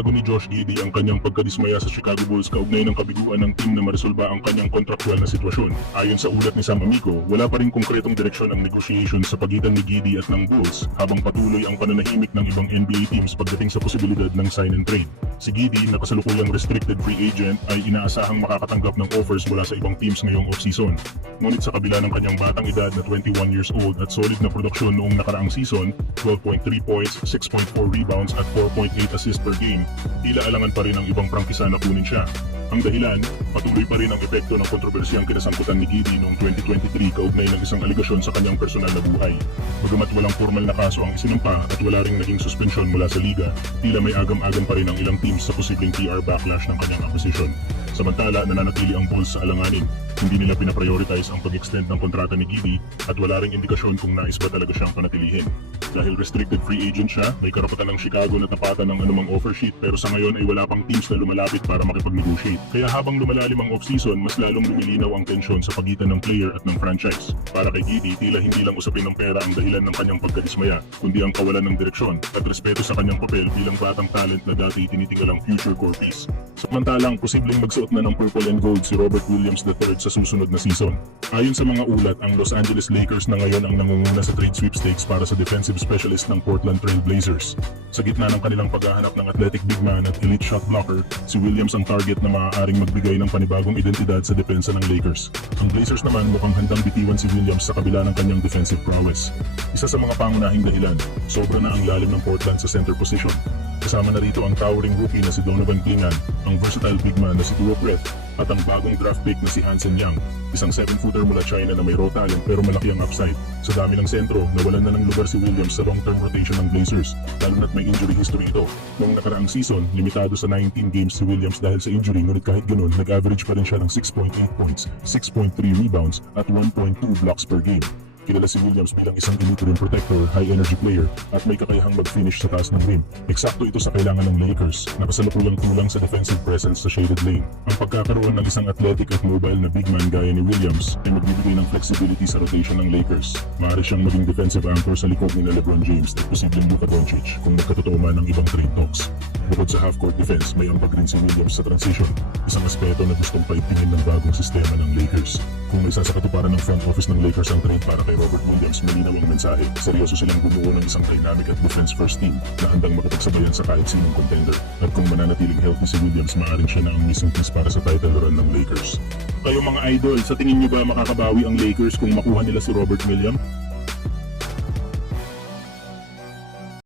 Itinago ni Josh Giddey ang kanyang pagkadismaya sa Chicago Bulls kaugnay ng kabiguan ng team na maresolba ang kanyang kontraktual na sitwasyon. Ayon sa ulat ni Sam Amico, wala pa rin konkretong direksyon ang negotiation sa pagitan ni Giddey at ng Bulls habang patuloy ang pananahimik ng ibang NBA teams pagdating sa posibilidad ng sign and trade. Si Giddey na kasalukuyang restricted free agent ay inaasahang makakatanggap ng offers mula sa ibang teams ngayong offseason. Ngunit sa kabila ng kanyang batang edad na 21 years old at solid na produksyon noong nakaraang season, 12.3 points, 6.4 rebounds at 4.8 assists per game, tila alangan pa rin ang ibang prangkisa na kunin siya. Ang dahilan, patuloy pa rin ang epekto ng kontrobersiyang kinasangkutan ni Giddey noong 2023 kaugnay ng isang aligasyon sa kanyang personal na buhay. Bagamat walang formal na kaso ang isinampa at wala ring naging suspensyon mula sa liga, tila may agam-agam pa rin ang ilang teams sa posibleng PR backlash ng kanyang acquisition. Samantala, nananatili ang Bulls sa alanganin. Hindi nila pinaprioritize ang pag-extend ng kontrata ni Giddey at wala ring indikasyon kung nais ba talaga siyang panatilihin. Dahil restricted free agent siya, may karapatan ng Chicago na tapatan ng anumang offer sheet pero sa ngayon ay wala pang teams na lumalapit para makipag-negotiate. Kaya habang lumalalim ang off-season, mas lalong lumilinaw ang tensyon sa pagitan ng player at ng franchise. Para kay Giddey, tila hindi lang usapin ng pera ang dahilan ng kanyang pagkadismaya, kundi ang kawalan ng direksyon at respeto sa kanyang papel bilang batang talent na dati tinitingalang future core piece. Samantalang posibleng magsuot na ng purple and gold si Robert Williams III sa susunod na season. Ayon sa mga ulat, ang Los Angeles Lakers na ngayon ang nangunguna sa trade sweepstakes para sa defensive specialist ng Portland Trail Blazers. Sa gitna ng kanilang paghahanap ng athletic big man at elite shot blocker, si Williams ang target na maaaring magbigay ng panibagong identidad sa depensa ng Lakers. Ang Blazers naman mukhang handang bitiwan si Williams sa kabila ng kanyang defensive prowess. Isa sa mga pangunahing dahilan, sobra na ang lalim ng Portland sa center position. Kasama na rito ang towering rookie na si Donovan Klingan, ang versatile big man na si Duo Brett, at ang bagong draft pick na si Hansen Yang, isang 7-footer mula China na may raw talent pero malaki ang upside. Sa dami ng sentro, nawalan na ng lugar si Williams sa long-term rotation ng Blazers, lalo na't may injury history ito. Noong nakaraang season, limitado sa 19 games si Williams dahil sa injury, ngunit kahit ganun, nag-average pa rin siya ng 6.8 points, 6.3 rebounds at 1.2 blocks per game. Kilala si Williams bilang isang elite rim protector, high-energy player, at may kakayahang mag-finish sa taas ng rim. Eksakto ito sa kailangan ng Lakers, na kasalukuyang kulang sa defensive presence sa shaded lane. Ang pagkakaroon ng isang athletic at mobile na big man gaya ni Williams ay magbibigay ng flexibility sa rotation ng Lakers. Maaari siyang maging defensive anchor sa likod ni LeBron James at posibleng Luka Doncic kung magkatotoo man ang ibang trade talks. Bukod sa half-court defense, may ambag rin si Williams sa transition, isang aspeto na gustong paigtingin ng bagong sistema ng Lakers. Kung may isa sa katuparan ng front office ng Lakers ang trade para kay Robert Williams, malinaw ang mensahe. Seryoso silang bumuo ng isang dynamic at defense-first team na handang makapagsabayan sa kahit sinong contender. At kung mananatiling healthy si Williams, maaaring siya na ang missing piece para sa title run ng Lakers. Kayo mga idol, sa tingin niyo ba makakabawi ang Lakers kung makuha nila si Robert Williams?